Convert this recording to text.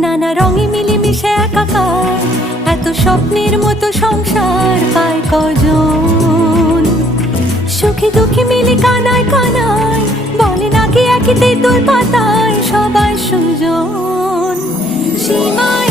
নানা রঙে মিলেমিশে একাকার, এত স্বপ্নের মতো সংসার পায় কজন। সুখে দুঃখে মিলে কানায় কানায়, বলে নাকি একই তেঁতুল পাতায় সবাই সুজন। সীমা